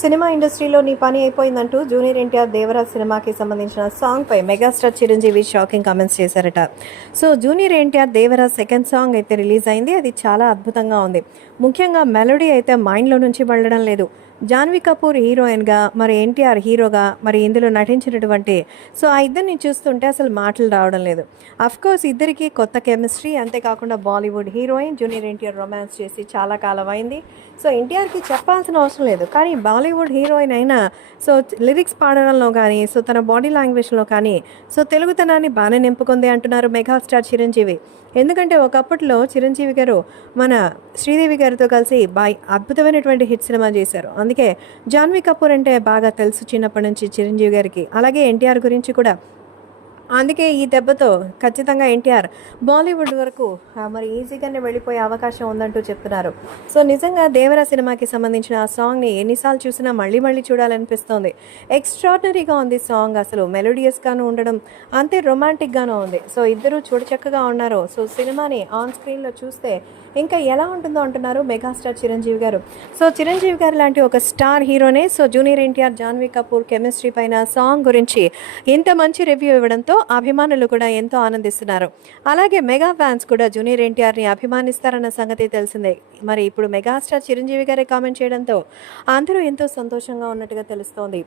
Cinema ఇండస్ట్రీలో నీ పని అయిపోయిందంటూ జూనియర్ ఎన్టీఆర్ దేవరాజ్ సినిమాకి సంబంధించిన సాంగ్ పై మెగాస్టార్ చిరంజీవి షాకింగ్ కామెంట్స్ చేశారట. So junior NTR Devaraj second song అయితే రిలీజ్ అయింది. అది చాలా అద్భుతంగా ఉంది. ముఖ్యంగా మెలోడీ అయితే మైండ్లో నుంచి వెళ్ళడం లేదు. జాన్వీ కపూర్ హీరోయిన్గా మరి ఎన్టీఆర్ హీరోగా మరి ఇందులో నటించినటువంటి సో ఆ ఇద్దరిని చూస్తుంటే అసలు మాటలు రావడం లేదు. అఫ్ కోర్స్ ఇద్దరికి కొత్త కెమిస్ట్రీ అంతేకాకుండా Bollywood heroine junior NTR romance చేసి చాలా కాలం అయింది. సో ఎన్టీఆర్కి చెప్పాల్సిన అవసరం లేదు. కానీ బాలీవుడ్ హీరోయిన్ అయినా సో లిరిక్స్ పాడడంలో కానీ సో తన బాడీ లాంగ్వేజ్లో కానీ సో తెలుగుతనాన్ని బాగానే నింపుకుంది అంటున్నారు మెగాస్టార్ చిరంజీవి. ఎందుకంటే ఒకప్పట్లో చిరంజీవి గారు మన శ్రీదేవి గారితో కలిసి బాయ్ అద్భుతమైనటువంటి హిట్ సినిమా చేశారు. అందుకే జాన్వీ కపూర్ అంటే బాగా తెలుసు చిన్నప్పటి నుంచి చిరంజీవి గారికి. అలాగే ఎన్టీఆర్ గురించి కూడా అందుకే ఈ దెబ్బతో ఖచ్చితంగా ఎన్టీఆర్ బాలీవుడ్ వరకు మరి ఈజీగానే వెళ్ళిపోయే అవకాశం ఉందంటూ చెప్తున్నారు. సో నిజంగా దేవరా సినిమాకి సంబంధించిన ఆ సాంగ్ని ఎన్నిసార్లు చూసినా మళ్ళీ మళ్ళీ చూడాలనిపిస్తోంది. ఎక్స్ట్రాడినరీగా ఉంది సాంగ్ అసలు. మెలోడియస్గాను ఉండడం అంతే రొమాంటిక్గాను ఉంది. సో ఇద్దరు చూడచక్కగా ఉన్నారు. సో సినిమాని ఆన్ స్క్రీన్లో చూస్తే ఇంకా ఎలా ఉంటుందో అంటున్నారు మెగాస్టార్ చిరంజీవి గారు. సో చిరంజీవి గారు లాంటి ఒక స్టార్ హీరోనే so junior NTR Janhvi Kapoor chemistry పైన సాంగ్ గురించి ఇంత మంచి రివ్యూ ఇవ్వడంతో అభిమానులు కూడా ఎంతో ఆనందిస్తున్నారు. అలాగే మెగా ఫ్యాన్స్ కూడా జూనియర్ ఎన్టీఆర్ని అభిమానిస్తారన్న సంగతి తెలిసిందే. మరి ఇప్పుడు మెగాస్టార్ చిరంజీవి గారే కామెంట్ చేయడంతో అందరూ ఎంతో సంతోషంగా ఉన్నట్టుగా తెలుస్తోంది.